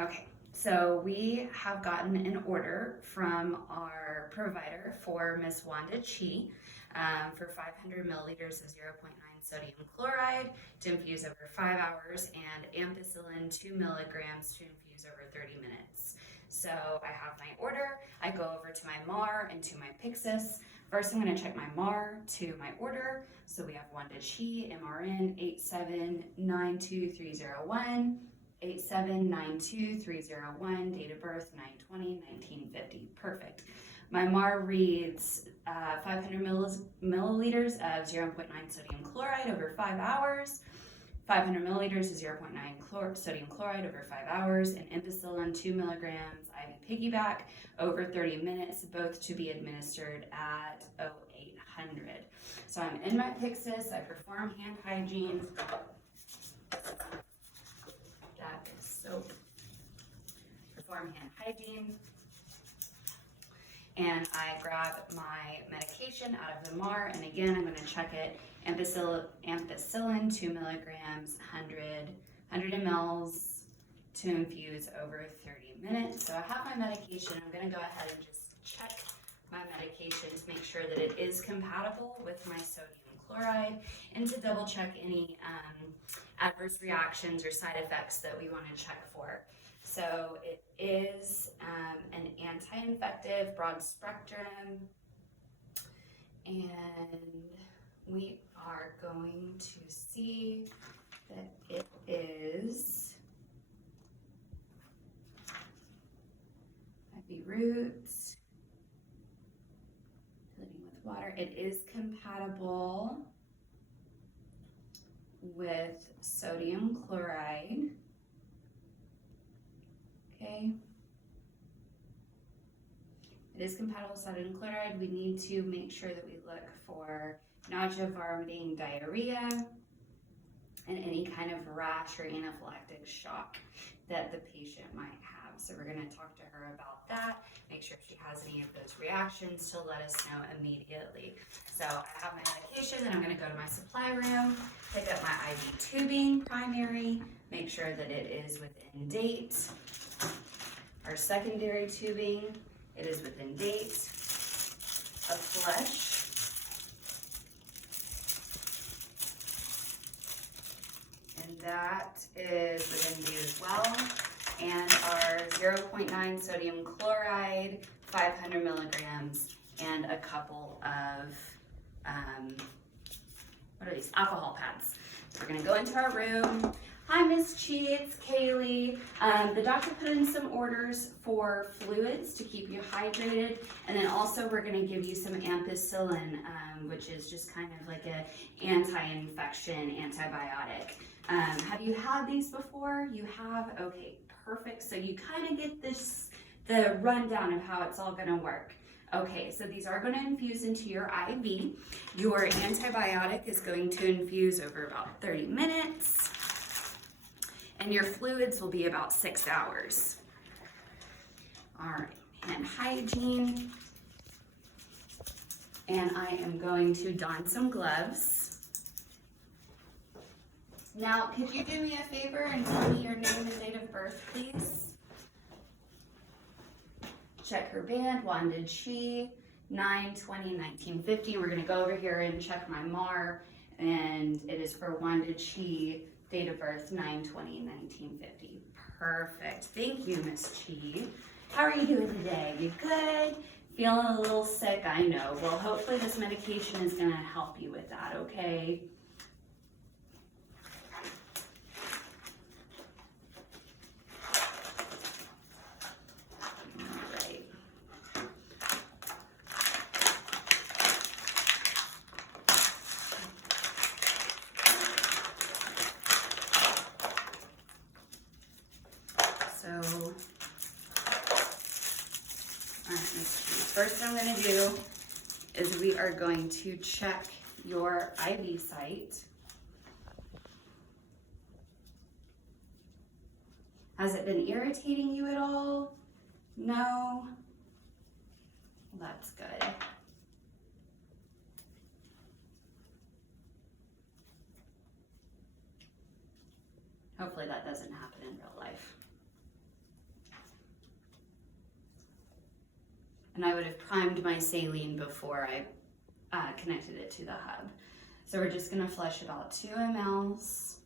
Okay, so we have gotten an order from our provider for Miss Wanda Chi for 500 milliliters of 0.9 sodium chloride to infuse over 5 hours and ampicillin 2 milligrams to infuse over 30 minutes. So I have my order. I go over to my MAR and to my Pyxis. First, I'm going to check my MAR to my order. So we have Wanda Chi, MRN 8792301. 8792301, date of birth 9/20/1950. Perfect. My MAR reads 500 milliliters of 0.9 sodium chloride over 5 hours, 500 milliliters of 0.9 sodium chloride over 5 hours, and ampicillin 2 milligrams Ivpb over 30 minutes, both to be administered at 0800. So I'm in my Pyxis, I perform hand hygiene. That is soap. Perform hand hygiene. And I grab my medication out of the MAR, and again, I'm going to check it. Ampicillin 2 milligrams, 100 mLs to infuse over 30 minutes. So I have my medication. I'm going to go ahead and just check my medication to make sure that it is compatible with my sodium chloride and to double check any adverse reactions or side effects that we want to check for. So it is an anti-infective, broad spectrum, and we are going to see that it is heavy roots, filling with water. It is compatible with sodium chloride. Okay. It is compatible with sodium chloride. We need to make sure that we look for nausea, vomiting, diarrhea, and any kind of rash or anaphylactic shock that the patient might have. So we're going to talk to her about that, make sure if she has any of those reactions to let us know immediately. So I have my medication, then I'm going to go to my supply room, pick up my IV tubing primary, make sure that it is within date. Our secondary tubing, it is within date. A flush. And that is within date as well. And our 0.9 sodium chloride, 500 milligrams, and a couple of, what are these? Alcohol pads. So we're gonna go into our room. Hi, Miss Chi, it's Kaylee. The doctor put in some orders for fluids to keep you hydrated, and then also we're gonna give you some ampicillin, which is just kind of like a anti-infection antibiotic. Have you had these before? You have? Okay, perfect. So you kind of get the rundown of how it's all gonna work. Okay, so these are going to infuse into your IV. Your antibiotic is going to infuse over about 30 minutes. And your fluids will be about 6 hours. All right, hand hygiene. And I am going to don some gloves. Now, could you do me a favor and tell me your name and date of birth, please? Check her band, Wanda Chi, 9/20/1950. We're gonna go over here and check my MAR, and it is for Wanda Chi, date of birth 9/20/1950. Perfect. Thank you, Miss Chi. How are you doing today? You good? Feeling a little sick? I know. Well, hopefully this medication is gonna help you with that, okay? First I'm going to do is we are going to check your IV site. Has it been irritating you at all? No? That's good. Hopefully that doesn't happen in real life. And I would have primed my saline before I connected it to the hub. So we're just gonna flush about 2 mLs.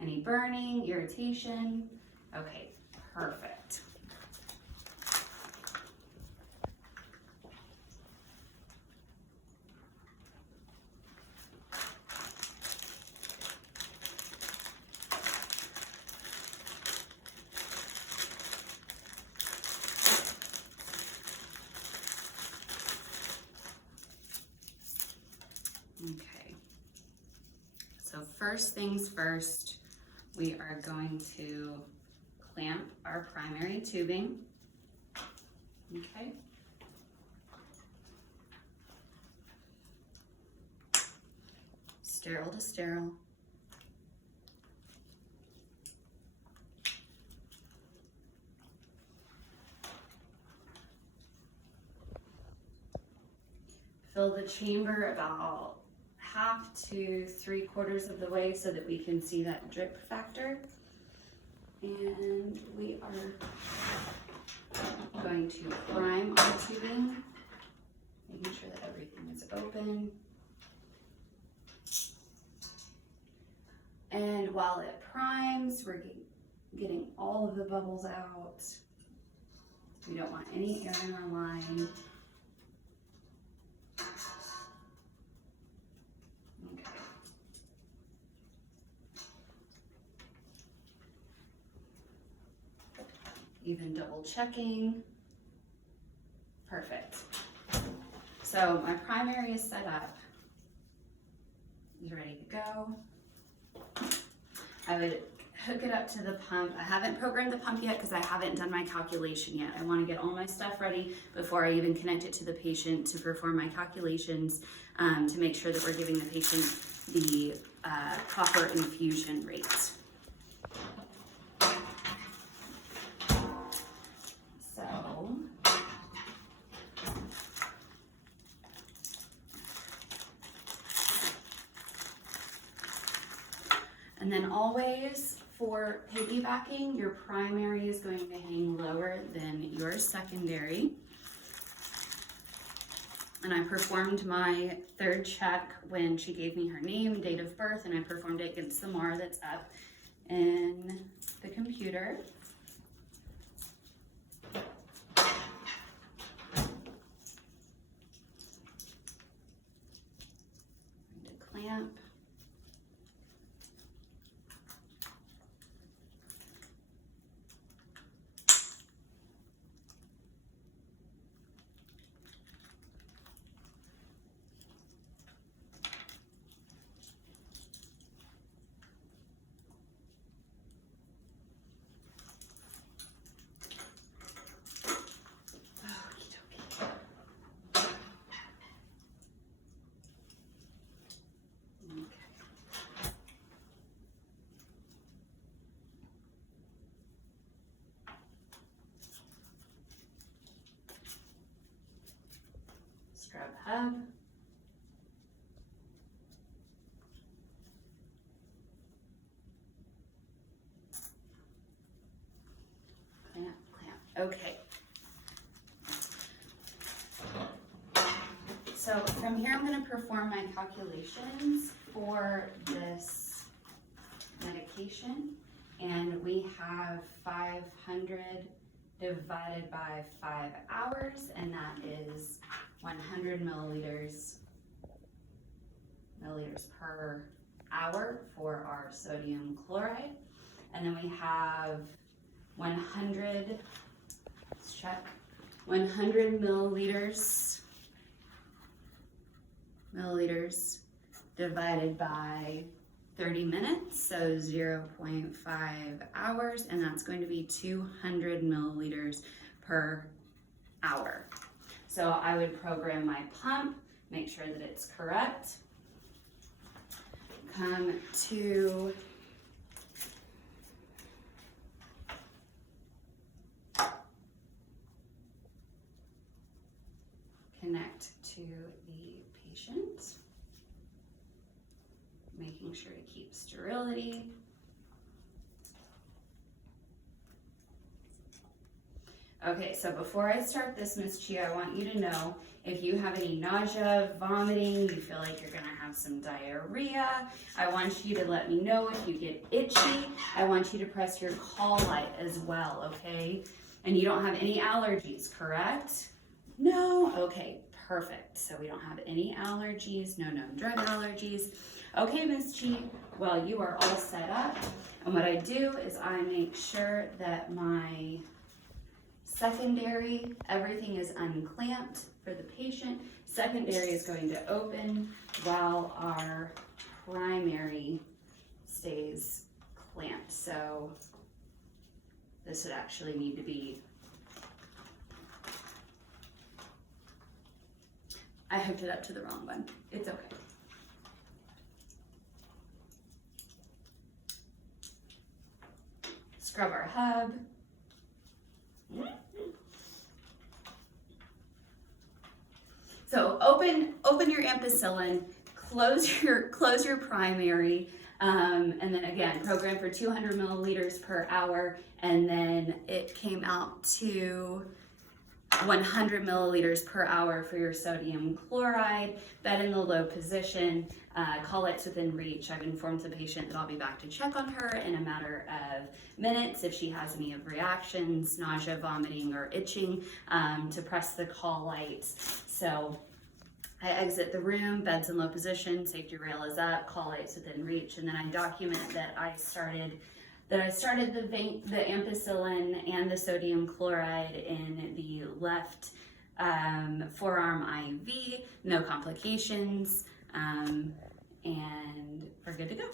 Any burning, irritation? Okay, perfect. Okay, so first things first, we are going to clamp our primary tubing, okay? Sterile to sterile. Fill the chamber about 1/2 to 3/4 of the way so that we can see that drip factor. And we are going to prime our tubing, making sure that everything is open. And while it primes, we're getting all of the bubbles out. We don't want any air in our line. Okay. Even double checking. Perfect. So my primary is set up, is ready to go. I would hook it up to the pump. I haven't programmed the pump yet because I haven't done my calculation yet. I want to get all my stuff ready before I even connect it to the patient to perform my calculations to make sure that we're giving the patient the proper infusion rate. So, and then always for piggybacking, your primary is going to hang lower than your secondary. And I performed my 3rd check when she gave me her name, date of birth, and I performed it against the MAR that's up in the computer. Clamp. Scrub hub. Clamp, clamp. Okay. So from here, I'm going to perform my calculations for this medication. And we have 500 divided by 5 hours, and that is 100 milliliters per hour for our sodium chloride. And then we have 100, let's check, 100 milliliters divided by 30 minutes, so 0.5 hours, and that's going to be 200 milliliters per hour. So I would program my pump, make sure that it's correct. Come to connect to the patient. making sure to keep sterility. Okay, so before I start this, Miss Chi, I want you to know if you have any nausea, vomiting, you feel like you're gonna have some diarrhea, I want you to let me know. If you get itchy, I want you to press your call light as well, okay? And you don't have any allergies, correct? No? Okay, perfect. So we don't have any allergies, no known drug allergies. Okay, Miss Chi, well, you are all set up. And what I do is I make sure that my secondary, everything is unclamped for the patient. Secondary is going to open while our primary stays clamped. So this would actually need to be, I hooked it up to the wrong one. It's okay. Scrub our hub. So open your ampicillin, close your primary, and then again, program for 200 milliliters per hour, and then it came out to 100 milliliters per hour for your sodium chloride. Bed in the low position, call lights within reach. I've informed the patient that I'll be back to check on her in a matter of minutes if she has any of reactions, nausea, vomiting, or itching, to press the call lights. So I exit the room, bed's in low position, safety rail is up, call lights within reach, and then I document that I started the ampicillin and the sodium chloride in the left forearm IV, no complications, and we're good to go.